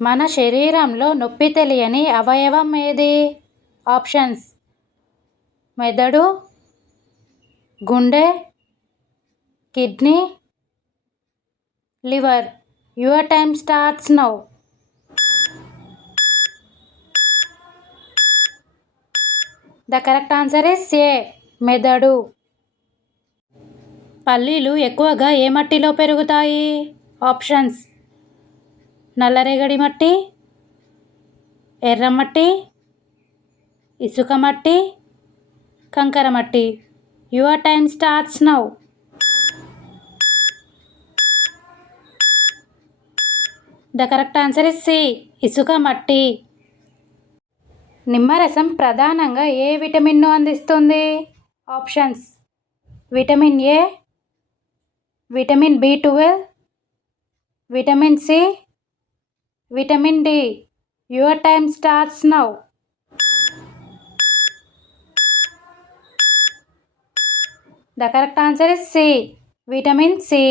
మన శరీరంలో నొప్పి తెలియని అవయవం ఏది? ఆప్షన్స్: మెదడు, గుండె, kidney, liver. Your time starts now. The correct answer is ఏ, మెదడు. పల్లీలు ఎక్కువగా ఏ మట్టిలో పెరుగుతాయి? ఆప్షన్స్: నల్లరేగడి మట్టి, ఎర్రమట్టి, ఇసుక మట్టి, కంకర మట్టి. Your time starts now. The correct answer is C, ఇసుక మట్టి. నిమ్మరసం ప్రధానంగా ఏ విటమిన్ను అందిస్తుంది? Options: vitamin A, vitamin B12, vitamin C, vitamin D. Your time starts now. The correct answer is C, vitamin C.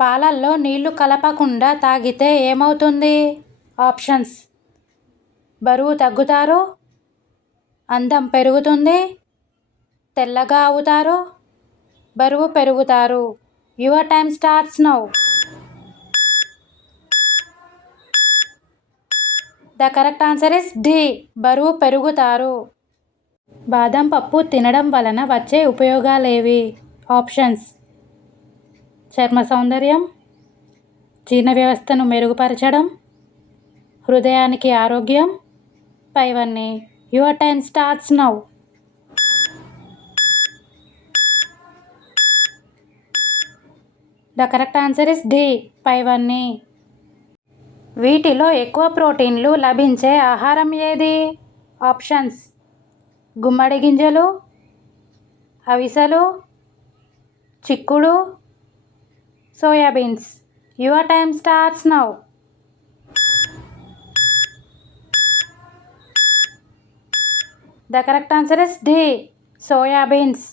పాలల్లో నీళ్లు కలపకుండా తాగితే ఏమవుతుంది? ఆప్షన్స్: బరువు తగ్గుతారు, అందం పెరుగుతుంది, తెల్లగా అవుతారు, బరువు పెరుగుతారు. Your time starts now. The correct answer is D, బరువు పెరుగుతారు. బాదం పప్పు తినడం వలన వచ్చే ఉపయోగాలేవి? ఆప్షన్స్: చర్మ సౌందర్యం, జీర్ణ వ్యవస్థను మెరుగుపరచడం, హృదయానికి ఆరోగ్యం, పైవన్నీ. Your time starts now. The correct answer is D, పైవన్నీ. వీటిలో ఎక్కువ ప్రోటీన్లు లభించే ఆహారం ఏది? ఆప్షన్స్: గుమ్మడి గింజలు, అవిసెలు, చిక్కుడు, soybeans. Your time starts now. The correct answer is D, soybeans.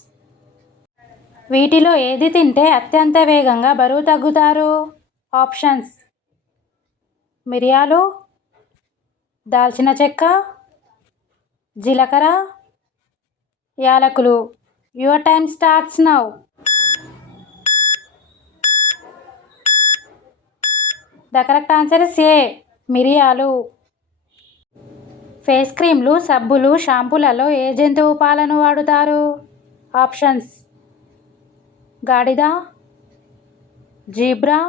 వీటిలో ఏది తింటే అత్యంత వేగంగా బరువు తగ్గుతారు? ఆప్షన్స్: మిరియాలు, దాల్చిన చెక్క, జీలకర్ర, యాలకులు. Your time starts now. The correct answer is ఏ, మిరియాలు. ఫేస్ క్రీమ్లు, సబ్బులు, షాంపూలలో ఏ జంతువు పాలను వాడుతారు? ఆప్షన్స్: గాడిద, జీబ్రా,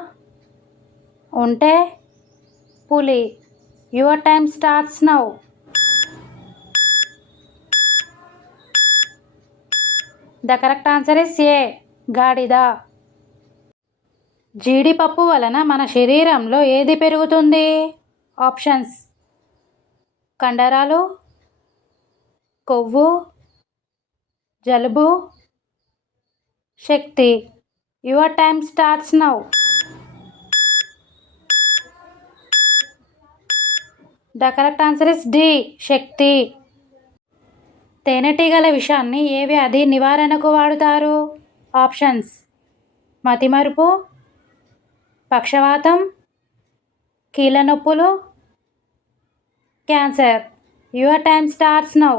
ఒంటె, పులి. Your time starts now. The correct answer is ఏ, గాడిద. జీడిపప్పు వలన మన శరీరంలో ఏది పెరుగుతుంది? ఆప్షన్స్: కండరాలు, కొవ్వు, జలుబు, శక్తి. Your time starts now. The correct answer is D, శక్తి. తేనెటీగల విషాన్ని ఏ వ్యాధి నివారణకు వాడుతారు? ఆప్షన్స్: మతిమరుపు, పక్షవాతం, కీళ్ళ నొప్పులు, cancer. Your time starts now.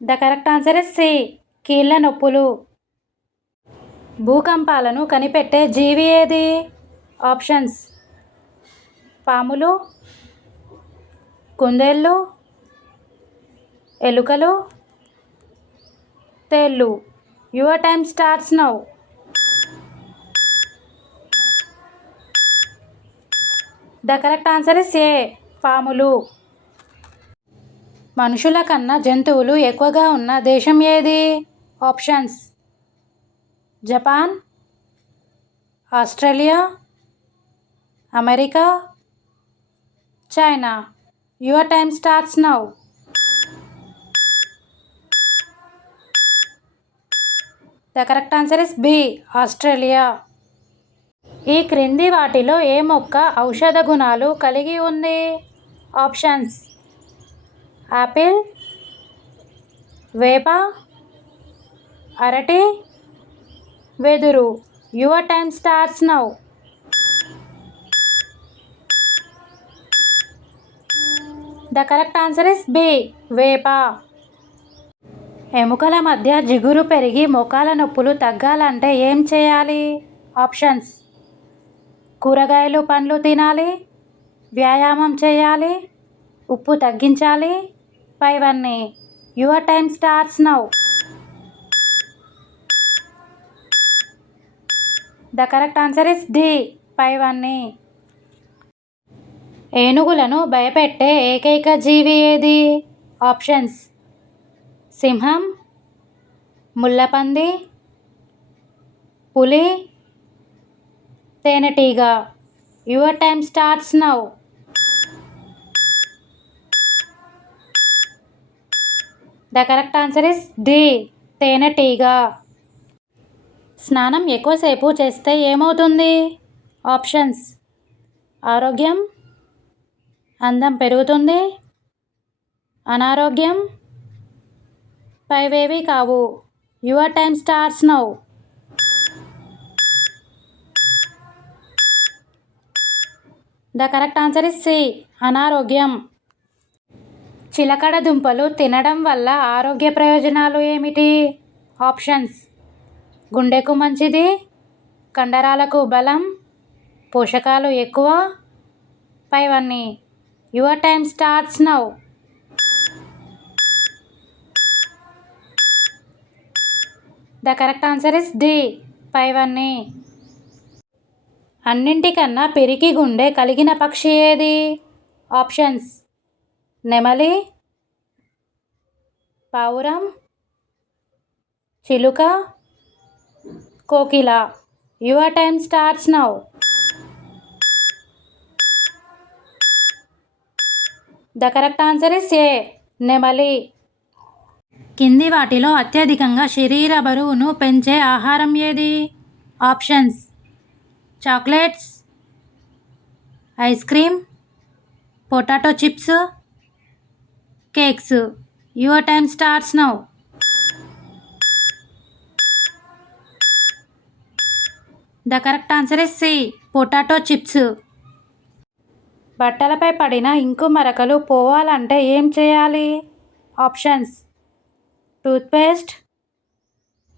The correct answer is C, కీళ్ళ నొప్పులు. భూకంపాలను కనిపెట్టే జీవి ఏది? ఆప్షన్స్: పాములు, కుందేళ్ళు, ఎలుకలు, తేళ్ళు. Your time starts now. The correct answer is A, పాములు. మనుషుల కన్నా జంతువులు ఎక్కువగా ఉన్న దేశం ఏది? Options: Japan, Australia, America, China. Your time starts now. The correct answer is B, Australia. ఈ క్రింది వాటిలో ఏ మొక్క ఔషధ గుణాలు కలిగి ఉంది? ఆప్షన్స్: యాపిల్, వేప, అరటి, వెదురు. Your time starts now. The correct answer is B. వేప. ఎముకల మధ్య జిగురు పెరిగి మోకాల నొప్పులు తగ్గాలంటే ఏం చేయాలి? ఆప్షన్స్: కూరగాయలు పండ్లు తినాలి, వ్యాయామం చేయాలి, ఉప్పు తగ్గించాలి, పైవన్నీ. Your time starts now. The correct answer is D. పైవన్నీ. ఏనుగులను భయపెట్టే ఏకైక జీవి ఏది? ఆప్షన్స్: సింహం, ముళ్ళపంది, పులి, తేనెటీగ. Your time starts now. The correct answer is D. తేనెటీగ. స్నానం ఎక్కువసేపు చేస్తే ఏమవుతుంది? ఆప్షన్స్: ఆరోగ్యం, అందం పెరుగుతుంది, అనారోగ్యం, పైవేవి కావు. Your time starts now. The correct answer is C. అనారోగ్యం. చిలకడ దుంపలు తినడం వల్ల ఆరోగ్య ప్రయోజనాలు ఏమిటి? ఆప్షన్స్: గుండెకు మంచిది, కండరాలకు బలం, పోషకాలు ఎక్కువ, పైవన్నీ. Your time starts now. The correct answer is D. పైవన్నీ. అన్నింటికన్నా పిరికి గుండె కలిగిన పక్షి ఏది? ఆప్షన్స్: నెమలి, పావురం, చిలుక, కోకిల. Your time starts now. The correct answer is A. నెమలి. కింది వాటిలో అత్యధికంగా శరీర బరువును పెంచే ఆహారం ఏది? Options: chocolates, ice cream, potato chips, cakes. Your time starts now. The correct answer is C. Potato chips. బట్టలపై పడిన ఇంకు మరకలు పోవాలంటే ఏం చేయాలి? ఆప్షన్స్: టూత్పేస్ట్,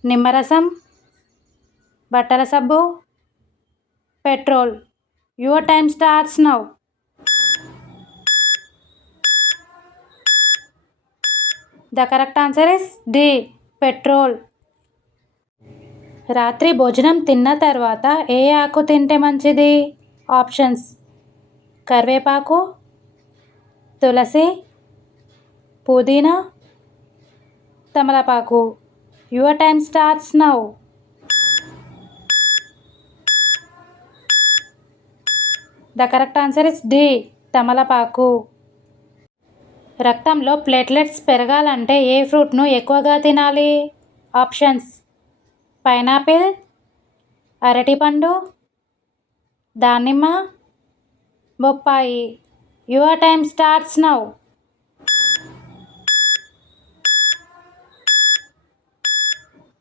నిమ్మరసం, బట్టల సబ్బు, petrol. Your time starts now. The correct answer is D. Petrol. రాత్రి భోజనం తిన్న తర్వాత ఏ ఆకు తింటే మంచిది? ఆప్షన్స్: కరివేపాకు, తులసి, పుదీనా, తమలపాకు. Your time starts now. The correct answer is D. తమలపాకు. రక్తంలో ప్లేట్లెట్స్ పెరగాలంటే ఏ ఫ్రూట్ను ఎక్కువగా తినాలి? ఆప్షన్స్: పైనాపిల్, అరటిపండు, దానిమ్మ, బొప్పాయి. Your time starts now.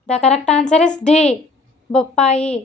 The correct answer is D. బొప్పాయి.